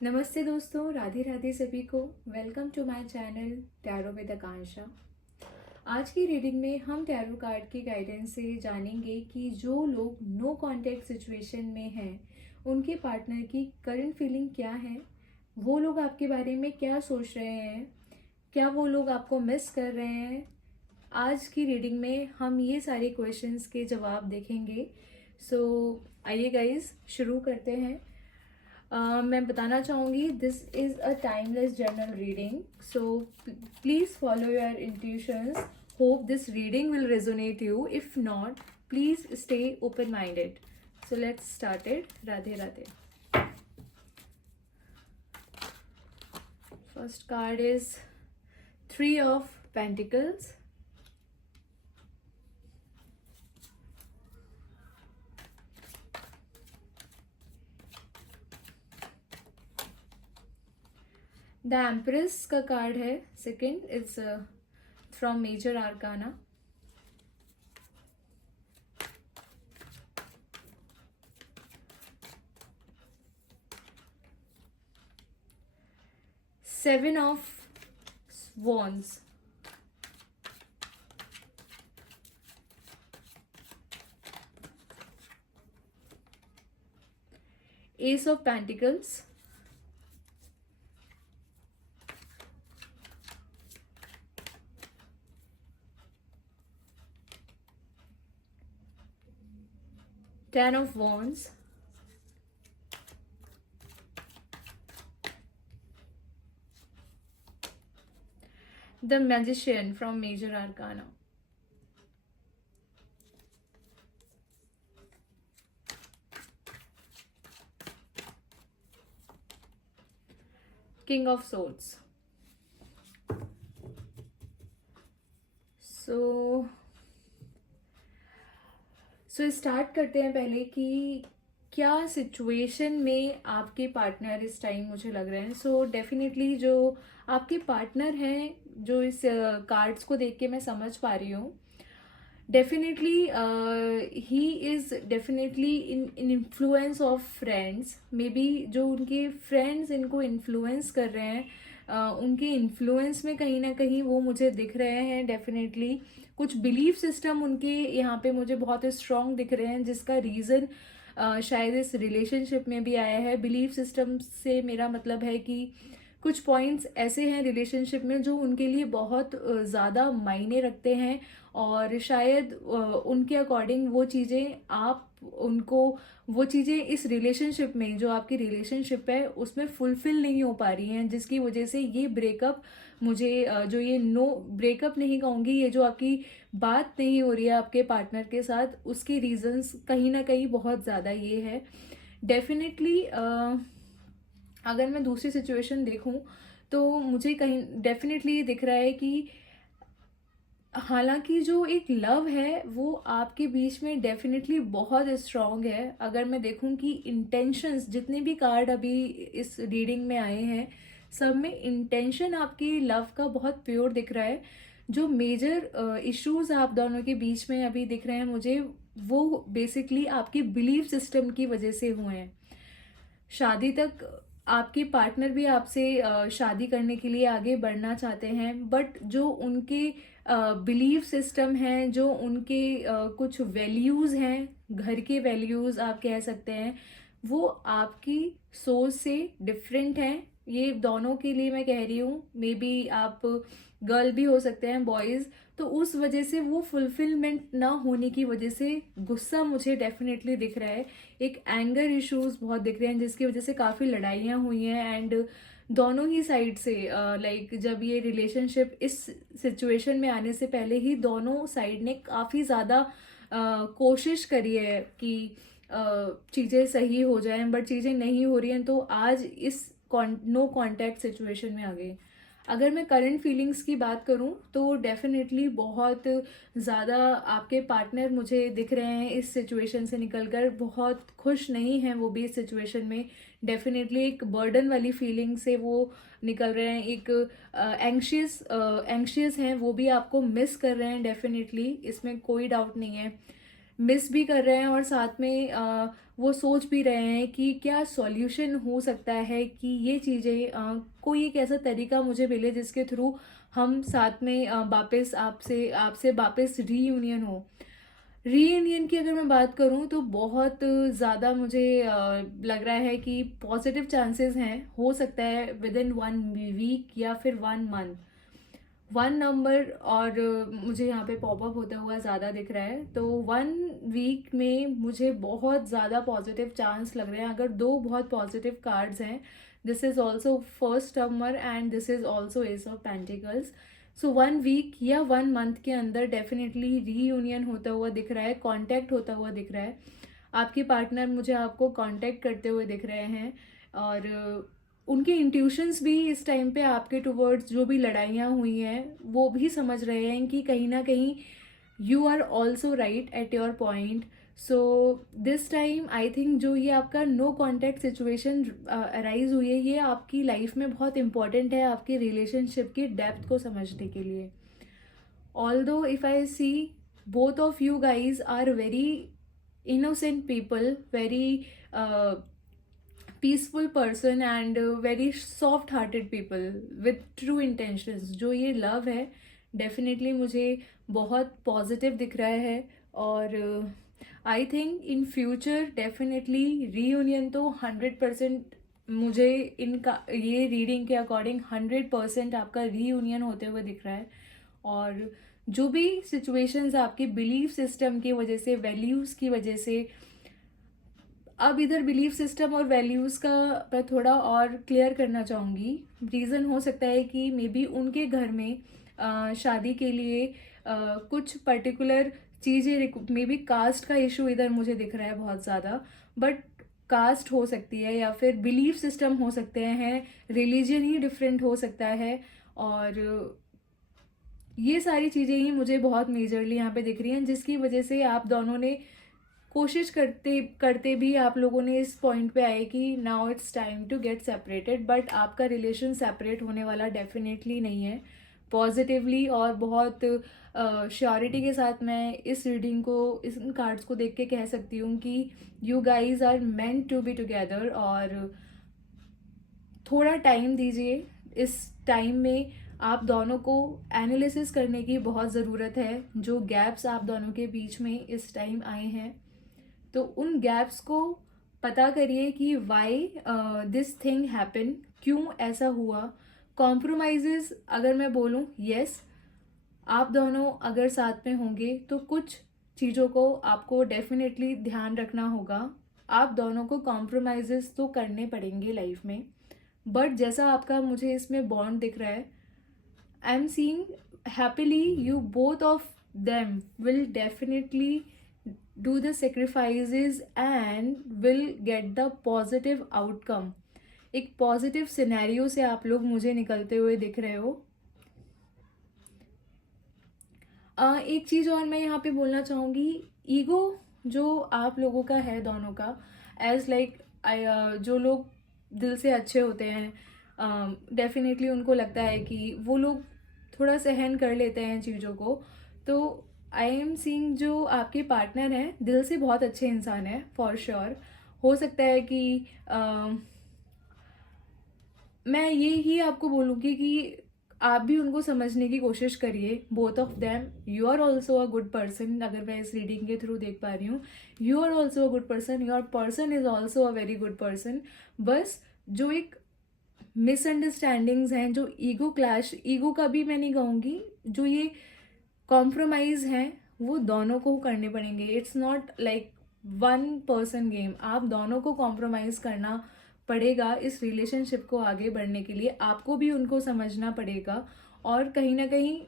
नमस्ते दोस्तों, राधे राधे सभी को। Welcome to my channel tarot with Akanksha. आज की रीडिंग में हम टैरो कार्ड की गाइडेंस से जानेंगे कि जो लोग नो कांटेक्ट सिचुएशन में हैं उनके पार्टनर की करंट फीलिंग क्या है, वो लोग आपके बारे में क्या सोच रहे हैं, क्या वो लोग आपको मिस कर रहे हैं। आज की रीडिंग में हम ये सारे क्वेश्चंस के जवाब देखेंगे। सो आइए गाइस, शुरू करते हैं। मैं बताना चाहूँगी this is a timeless journal reading, so please follow your intuitions. Hope this reading will resonate you, if not please stay open minded. So let's started. Radhe Radhe. First card is three of pentacles, the empress का card है second, it's from major arcana. Seven of wands, ace of pentacles, ten of wands, the magician from major arcana. King of swords. So start करते हैं पहले कि क्या situation में आपके partner इस टाइम मुझे लग रहे हैं। सो डेफिनेटली जो आपके पार्टनर हैं, जो इस कार्ड्स को देख के मैं समझ पा रही हूँ, definitely he is definitely in influence of friends. May be जो उनके फ्रेंड्स इनको इन्फ्लुएंस कर रहे हैं, उनके इन्फ्लुएंस में कहीं ना कहीं वो मुझे दिख रहे हैं। डेफिनेटली कुछ बिलीफ सिस्टम उनके यहाँ पे मुझे बहुत स्ट्रॉन्ग दिख रहे हैं, जिसका रीज़न शायद इस रिलेशनशिप में भी आया है। बिलीफ सिस्टम से मेरा मतलब है कि कुछ पॉइंट्स ऐसे हैं रिलेशनशिप में जो उनके लिए बहुत ज़्यादा मायने रखते हैं, और शायद उनके अकॉर्डिंग वो चीज़ें आप उनको वो चीज़ें इस रिलेशनशिप में, जो आपकी रिलेशनशिप है उसमें फुलफिल नहीं हो पा रही हैं, जिसकी वजह से ये ब्रेकअप मुझे जो ये नो ब्रेकअप नहीं कहूँगी, ये जो आपकी बात नहीं हो रही है आपके पार्टनर के साथ, उसके रीजंस कहीं ना कहीं बहुत ज़्यादा ये है। डेफिनेटली अगर मैं दूसरी सिचुएशन देखूं तो मुझे कहीं डेफिनेटली दिख रहा है कि हालांकि जो एक लव है वो आपके बीच में डेफिनेटली बहुत स्ट्रांग है। अगर मैं देखूं कि इंटेंशंस, जितने भी कार्ड अभी इस रीडिंग में आए हैं, सब में इंटेंशन आपकी लव का बहुत प्योर दिख रहा है। जो मेजर इश्यूज आप दोनों के बीच में अभी दिख रहे हैं मुझे, वो बेसिकली आपकी बिलीफ सिस्टम की वजह से हुए हैं। शादी तक आपके पार्टनर भी आपसे शादी करने के लिए आगे बढ़ना चाहते हैं, बट जो उनके बिलीफ सिस्टम हैं, जो उनके कुछ वैल्यूज़ हैं, घर के वैल्यूज़ आप कह सकते हैं, वो आपकी सोच से डिफरेंट हैं। ये दोनों के लिए मैं कह रही हूँ, मे बी आप गर्ल भी हो सकते हैं, बॉयज़। तो उस वजह से वो फुलफिलमेंट ना होने की वजह से गुस्सा मुझे डेफिनेटली दिख रहा है। एक एंगर इश्यूज बहुत दिख रहे हैं, जिसकी वजह से काफ़ी लड़ाइयाँ हुई हैं, एंड दोनों ही साइड से लाइक जब ये रिलेशनशिप इस सिचुएशन में आने से पहले ही दोनों साइड ने काफ़ी ज़्यादा कोशिश करी है कि चीज़ें सही हो जाएं, बट चीज़ें नहीं हो रही हैं, तो आज इस नो कॉन्टैक्ट सिचुएशन में आ गए। अगर मैं करंट फीलिंग्स की बात करूं तो डेफिनेटली बहुत ज़्यादा आपके पार्टनर मुझे दिख रहे हैं इस सिचुएशन से निकलकर बहुत खुश नहीं हैं वो भी इस सिचुएशन में। डेफिनेटली एक बर्डन वाली फीलिंग से वो निकल रहे हैं, एक एंग्शियस हैं, वो भी आपको मिस कर रहे हैं। डेफिनेटली इसमें कोई डाउट नहीं है। मिस भी कर रहे हैं और साथ में वो सोच भी रहे हैं कि क्या सॉल्यूशन हो सकता है कि ये चीज़ें कोई एक ऐसा तरीका मुझे मिले जिसके थ्रू हम साथ में वापस आपसे आपसे वापस रीयूनियन हो। रीयूनियन की अगर मैं बात करूँ तो बहुत ज़्यादा मुझे लग रहा है कि पॉजिटिव चांसेस हैं, हो सकता है विद इन 1 वीक या फिर 1 मंथ। 1 नंबर और मुझे यहाँ पे पॉपअप होता हुआ ज़्यादा दिख रहा है, तो 1 वीक में मुझे बहुत ज़्यादा पॉजिटिव चांस लग रहे हैं। अगर दो बहुत पॉजिटिव कार्ड्स हैं, this is also first number and this is also ace of pentacles. So 1 week या 1 मंथ के अंदर डेफिनेटली रीयूनियन होता हुआ दिख रहा है, कांटेक्ट होता हुआ दिख रहा है। आपके पार्टनर मुझे आपको कांटेक्ट करते हुए दिख रहे हैं और उनके इंट्यूशंस भी इस टाइम पे आपके टुवर्ड्स जो भी लड़ाइयाँ हुई हैं वो भी समझ रहे हैं कि कहीं ना कहीं you are also right at your point. So this time I think जो ये आपका नो कॉन्टैक्ट सिचुएशन अराइज हुई है, ये आपकी लाइफ में बहुत इंपॉर्टेंट है आपकी रिलेशनशिप की डेप्थ को समझने के लिए। Although if I see, both of you guys are very innocent people, very peaceful person and very soft hearted people with true intentions। जो ये लव है डेफिनेटली मुझे बहुत पॉजिटिव दिख रहा है और I think in future definitely reunion तो 100% मुझे इनका ये रीडिंग के अकॉर्डिंग 100% आपका रीयूनियन होते हुए दिख रहा है। और जो भी सिचुएशंस आपके बिलीफ सिस्टम की वजह से, वैल्यूज़ की वजह से, अब इधर बिलीफ सिस्टम और वैल्यूज़ का मैं थोड़ा और क्लियर करना चाहूँगी। रीज़न हो सकता है कि मे बी उनके घर में शादी के लिए कुछ पर्टिकुलर चीज़ें, मे बी कास्ट का इशू इधर मुझे दिख रहा है बहुत ज़्यादा, बट कास्ट हो सकती है या फिर बिलीफ सिस्टम हो सकते हैं, रिलीजन ही डिफरेंट हो सकता है। और ये सारी चीज़ें ही मुझे बहुत मेजरली यहाँ पे दिख रही हैं जिसकी वजह से आप दोनों ने कोशिश करते करते भी आप लोगों ने इस पॉइंट पे आए कि now it's time to get separated, but आपका रिलेशन सेपरेट होने वाला डेफिनेटली नहीं है। पॉजिटिवली और बहुत श्योरिटी के साथ मैं इस रीडिंग को, इस कार्ड्स को देख के कह सकती हूँ कि you guys are meant to be together. और थोड़ा टाइम दीजिए, इस टाइम में आप दोनों को एनालिसिस करने की बहुत ज़रूरत है। जो गैप्स आप दोनों के बीच में इस टाइम आए हैं, तो उन गैप्स को पता करिए कि वाई दिस थिंग हैपन, क्यों ऐसा हुआ। कॉम्प्रोमाइज़ेस अगर मैं बोलूँ, यस, आप दोनों अगर साथ में होंगे तो कुछ चीज़ों को आपको डेफिनेटली ध्यान रखना होगा। आप दोनों को कॉम्प्रोमाइज़ेस तो करने पड़ेंगे लाइफ में, बट जैसा आपका मुझे इसमें बॉन्ड दिख रहा है, I am seeing happily you both of them will definitely do the sacrifices and will get the positive outcome। एक पॉजिटिव सिनेरियो से आप लोग मुझे निकलते हुए दिख रहे हो। एक चीज़ और मैं यहाँ पे बोलना चाहूँगी, ईगो जो आप लोगों का है दोनों का, एज लाइक जो लोग दिल से अच्छे होते हैं डेफिनेटली उनको लगता है कि वो लोग थोड़ा सहन कर लेते हैं चीज़ों को। तो आई एम सीइंग जो आपके पार्टनर हैं दिल से बहुत अच्छे इंसान है फॉर श्योर। हो सकता है कि मैं ये ही आपको बोलूँगी कि आप भी उनको समझने की कोशिश करिए, both of them. You are also a good person, अगर मैं इस रीडिंग के थ्रू देख पा रही हूँ, you are also a good person, your person is also a very good person. बस जो एक मिसअंडरस्टैंडिंग्स हैं, जो ईगो क्लैश, ईगो का भी मैं नहीं कहूँगी, जो ये कॉम्प्रोमाइज़ हैं वो दोनों को करने पड़ेंगे। It's not like one person game, आप दोनों को कॉम्प्रोमाइज़ करना पड़ेगा इस रिलेशनशिप को आगे बढ़ने के लिए। आपको भी उनको समझना पड़ेगा और कहीं ना कहीं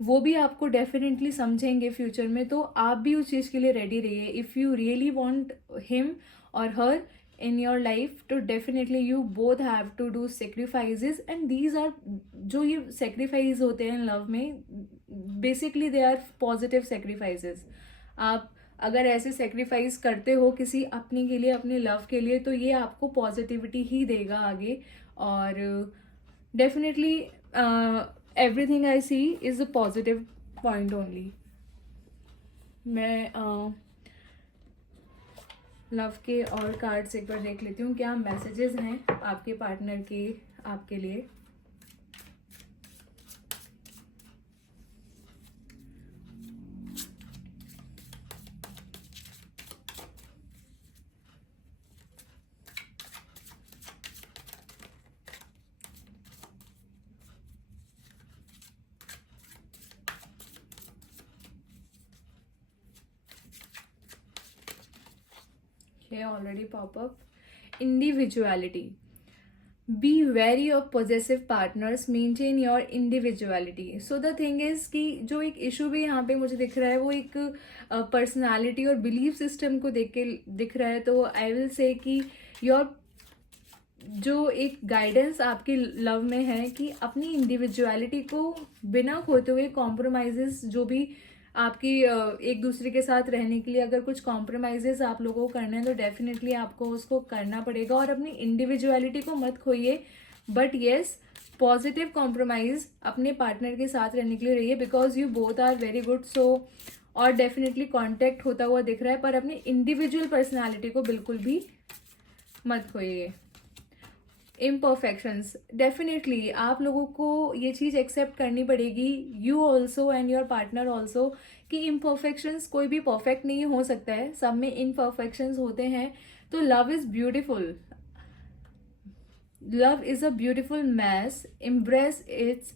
वो भी आपको डेफिनेटली समझेंगे फ्यूचर में। तो आप भी उस चीज़ के लिए रेडी रहिए। If you really want him और हर in your life to definitely you both have to do sacrifices and these are, जो ये sacrifice होते हैं लव में, basically they are positive sacrifices। आप अगर ऐसे sacrifice करते हो किसी अपने के लिए, अपने लव के लिए, तो ये आपको पॉजिटिविटी ही देगा आगे। और definitely everything I see is a positive point only। मैं लव के और कार्ड्स एक बार देख लेती हूँ क्या मैसेजेस हैं आपके पार्टनर के आपके लिए। Already pop up individuality. Be wary of possessive partners, maintain your individuality. So the thing is कि जो एक इशू भी यहाँ पे मुझे दिख रहा है वो एक पर्सनालिटी और बिलीफ सिस्टम को देख के दिख रहा है। तो आई विल से कि योर जो एक गाइडेंस आपके लव में है कि अपनी इंडिविजुअलिटी को बिना खोते हुए कॉम्प्रोमाइजेस जो भी आपकी एक दूसरे के साथ रहने के लिए अगर कुछ कॉम्प्रोमाइजेस आप लोगों को करना है तो डेफिनेटली आपको उसको करना पड़ेगा और अपनी इंडिविजुअलिटी को मत खोइए। बट येस, पॉजिटिव कॉम्प्रोमाइज अपने पार्टनर के साथ रहने के लिए रहिए because you both are very good. So और डेफिनेटली कांटेक्ट होता हुआ दिख रहा है, पर अपनी इंडिविजुअल पर्सनालिटी को बिल्कुल भी मत खोइए। इम्परफेक्शंस, डेफिनेटली आप लोगों को ये चीज़ एक्सेप्ट करनी पड़ेगी, you also and your partner also, कि इम्परफेक्शंस कोई भी परफेक्ट नहीं हो सकता है, सब में इम्परफेक्शंस होते हैं। तो love is beautiful, love is a beautiful mess, embrace its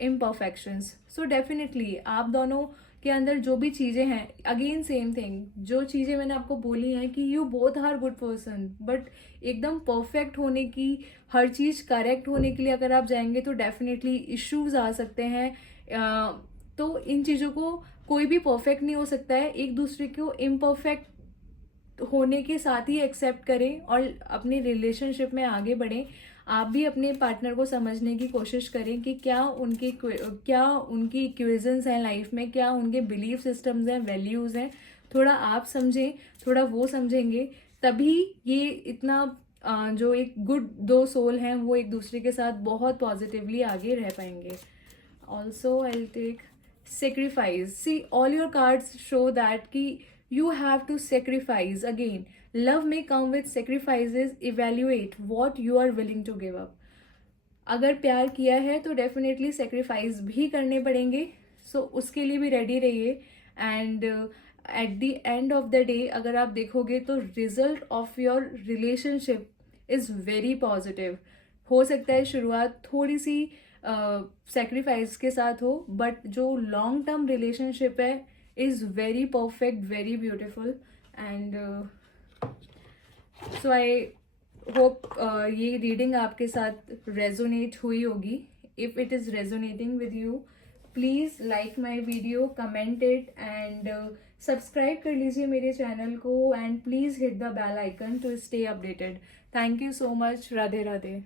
imperfections. So definitely आप दोनों के अंदर जो भी चीज़ें हैं, अगेन सेम थिंग, जो चीज़ें मैंने आपको बोली हैं कि you both are good person, but एकदम परफेक्ट होने की, हर चीज़ करेक्ट होने के लिए अगर आप जाएंगे तो डेफिनेटली इश्यूज आ सकते हैं। तो इन चीज़ों को कोई भी परफेक्ट नहीं हो सकता है, एक दूसरे को इम्परफेक्ट होने के साथ ही एक्सेप्ट करें और अपनी रिलेशनशिप में आगे बढ़ें। आप भी अपने पार्टनर को समझने की कोशिश करें कि क्या उनकी इक्वेशंस हैं लाइफ में, क्या उनके बिलीफ सिस्टम्स हैं, वैल्यूज़ हैं। थोड़ा आप समझें, थोड़ा वो समझेंगे, तभी ये इतना जो एक गुड दो सोल हैं वो एक दूसरे के साथ बहुत पॉजिटिवली आगे रह पाएंगे। Also I will take sacrifice. See all your cards show that कि you have to sacrifice. Again, love may come with sacrifices. Evaluate what you are willing to give up. अगर प्यार किया है तो डेफिनेटली सेक्रीफाइस भी करने पड़ेंगे, सो उसके लिए भी रेडी रहिए। And at the end of the day अगर आप देखोगे तो result of your relationship is very positive. हो सकता है शुरुआत थोड़ी सी सेक्रीफाइस के साथ हो, बट जो लॉन्ग टर्म रिलेशनशिप है is very perfect, very beautiful, and so I hope ये रीडिंग आपके साथ रेजोनेट हुई होगी। If it is resonating with you, please like my video, comment it and subscribe कर लीजिए मेरे चैनल को and please hit the bell icon to stay updated. Thank you so much. Radhe Radhe.